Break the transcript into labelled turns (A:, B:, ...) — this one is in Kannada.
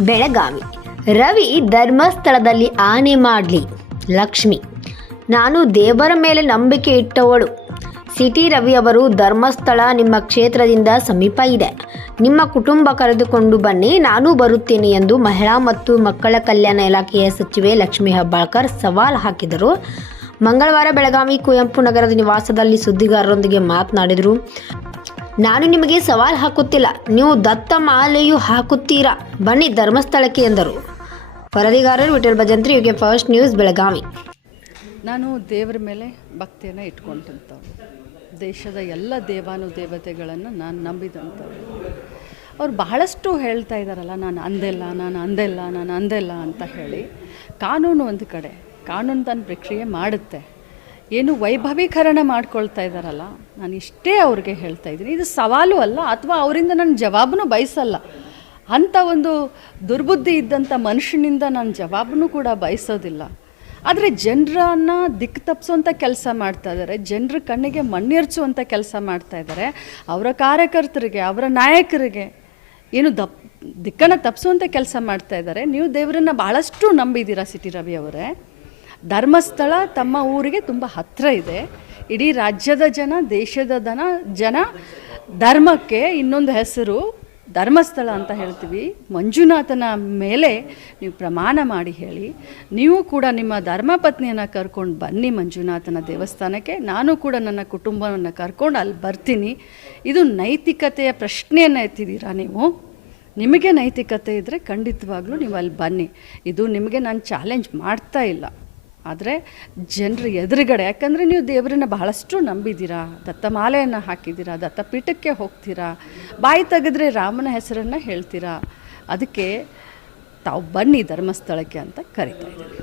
A: ಬೆಳಗಾವಿ. ರವಿ ಧರ್ಮಸ್ಥಳದಲ್ಲಿ ಆನೆ ಮಾಡಲಿ, ಲಕ್ಷ್ಮಿ. ನಾನು ದೇವರ ಮೇಲೆ ನಂಬಿಕೆ ಇಟ್ಟವಳು. ಸಿಟಿ ರವಿ ಅವರು ಧರ್ಮಸ್ಥಳ ನಿಮ್ಮ ಕ್ಷೇತ್ರದಿಂದ ಸಮೀಪ ಇದೆ. ನಿಮ್ಮ ಕುಟುಂಬ ಕರೆದುಕೊಂಡು ಬನ್ನಿ, ನಾನು ಬರುತ್ತೇನೆ ಎಂದು ಮಹಿಳಾ ಮತ್ತು ಮಕ್ಕಳ ಕಲ್ಯಾಣ ಇಲಾಖೆಯ ಸಚಿವೆ ಲಕ್ಷ್ಮಿ ಹೆಬ್ಬಾಳ್ಕರ್ ಸವಾಲ್ ಹಾಕಿದರು. ಮಂಗಳವಾರ ಬೆಳಗಾವಿ ಕುವೆಂಪು ನಗರದ ನಿವಾಸದಲ್ಲಿ ಸುದ್ದಿಗಾರರೊಂದಿಗೆ ಮಾತನಾಡಿದರು. ನಾನು ನಿಮಗೆ ಸವಾಲ್ ಹಾಕುತ್ತಿಲ್ಲ. ನೀವು ದತ್ತ ಮಾಲೆಯು ಹಾಕುತ್ತೀರಾ? ಬನ್ನಿ ಧರ್ಮಸ್ಥಳಕ್ಕೆ ಎಂದರು. ವರದಿಗಾರರು ವಿಠಲ್ ಭಜಂತ್ರಿ, ಯುಗೆ ಫಸ್ಟ್ ನ್ಯೂಸ್, ಬೆಳಗಾವಿ.
B: ನಾನು ದೇವರ ಮೇಲೆ ಭಕ್ತಿಯನ್ನು ಇಟ್ಕೊಂಡಂಥವ್ರು ದೇಶದ ಎಲ್ಲ ದೇವಾನು ದೇವತೆಗಳನ್ನು ನಾನು ನಂಬಿದಂಥವ್ರು. ಅವ್ರು ಬಹಳಷ್ಟು ಹೇಳ್ತಾ ಇದ್ದಾರಲ್ಲ ನಾನು ಅಂದೆಲ್ಲ ನಾನು ಅಂದೆಲ್ಲ ನಾನು ಅಂದೆಲ್ಲ ಅಂತ ಹೇಳಿ, ಕಾನೂನು ಒಂದು ಕಡೆ, ಕಾನೂನು ತನ್ನ ಪ್ರಕ್ರಿಯೆ ಮಾಡುತ್ತೆ. ಏನು ವೈಭವೀಕರಣ ಮಾಡ್ಕೊಳ್ತಾ ಇದ್ದಾರಲ್ಲ ನಾನು ಇಷ್ಟೇ ಅವ್ರಿಗೆ ಹೇಳ್ತಾ ಇದ್ದೀನಿ. ಇದು ಸವಾಲು ಅಲ್ಲ, ಅಥವಾ ಅವರಿಂದ ನಾನು ಜವಾಬನ್ನು ಬಯಸಲ್ಲ. ಅಂಥ ಒಂದು ದುರ್ಬುದ್ಧಿ ಇದ್ದಂಥ ಮನುಷ್ಯನಿಂದ ನಾನು ಜವಾಬನ್ನು ಕೂಡ ಬಯಸೋದಿಲ್ಲ. ಆದರೆ ಜನರನ್ನ ದಿಕ್ಕು ತಪ್ಪಿಸುವಂಥ ಕೆಲಸ ಮಾಡ್ತಾ ಇದ್ದಾರೆ ಜನರ ಕಣ್ಣಿಗೆ ಮಣ್ಣೆರ್ಚುವಂಥ ಕೆಲಸ ಮಾಡ್ತಾ ಇದ್ದಾರೆ ಅವರ ಕಾರ್ಯಕರ್ತರಿಗೆ, ಅವರ ನಾಯಕರಿಗೆ ಏನು ದಪ್, ದಿಕ್ಕನ್ನು ತಪ್ಪಿಸುವಂಥ ಕೆಲಸ ಮಾಡ್ತಾ ಇದ್ದಾರೆ ನೀವು ದೇವರನ್ನ ಭಾಳಷ್ಟು ನಂಬಿದ್ದೀರಾ ಸಿಟಿ ರವಿ ಅವರೇ. ಧರ್ಮಸ್ಥಳ ತಮ್ಮ ಊರಿಗೆ ತುಂಬ ಹತ್ತಿರ ಇದೆ. ಇಡೀ ರಾಜ್ಯದ ಜನ, ದೇಶದ ದನ, ಜನ ಧರ್ಮಕ್ಕೆ ಇನ್ನೊಂದು ಹೆಸರು ಧರ್ಮಸ್ಥಳ ಅಂತ ಹೇಳ್ತೀವಿ. ಮಂಜುನಾಥನ ಮೇಲೆ ನೀವು ಪ್ರಮಾಣ ಮಾಡಿ ಹೇಳಿ. ನೀವು ಕೂಡ ನಿಮ್ಮ ಧರ್ಮಪತ್ನಿಯನ್ನು ಕರ್ಕೊಂಡು ಬನ್ನಿ ಮಂಜುನಾಥನ ದೇವಸ್ಥಾನಕ್ಕೆ. ನಾನು ಕೂಡ ನನ್ನ ಕುಟುಂಬವನ್ನು ಕರ್ಕೊಂಡು ಅಲ್ಲಿ ಬರ್ತೀನಿ. ಇದು ನೈತಿಕತೆಯ ಪ್ರಶ್ನೆಯನ್ನು ಎತ್ತಿದ್ದೀರಾ ನೀವು? ನಿಮಗೆ ನೈತಿಕತೆ ಇದ್ದರೆ ಖಂಡಿತವಾಗ್ಲೂ ನೀವು ಅಲ್ಲಿ ಬನ್ನಿ. ಇದು ನಿಮಗೆ ನಾನು ಚಾಲೆಂಜ್ ಮಾಡ್ತಾ ಇಲ್ಲ. ಆದರೆ ಜನರ ಎದುರುಗಡೆ, ಯಾಕಂದರೆ ನೀವು ದೇವರನ್ನ ಬಹಳಷ್ಟು ನಂಬಿದ್ದೀರಾ ದತ್ತಮಾಲೆಯನ್ನು ಹಾಕಿದ್ದೀರಾ ದತ್ತಪೀಠಕ್ಕೆ ಹೋಗ್ತೀರಾ, ಬಾಯಿ ತೆಗೆದ್ರೆ ರಾಮನ ಹೆಸರನ್ನು ಹೇಳ್ತೀರಾ, ಅದಕ್ಕೆ ತಾವು ಬನ್ನಿ ಧರ್ಮಸ್ಥಳಕ್ಕೆ ಅಂತ ಕರಿತಾ ಇದ್ದೀನಿ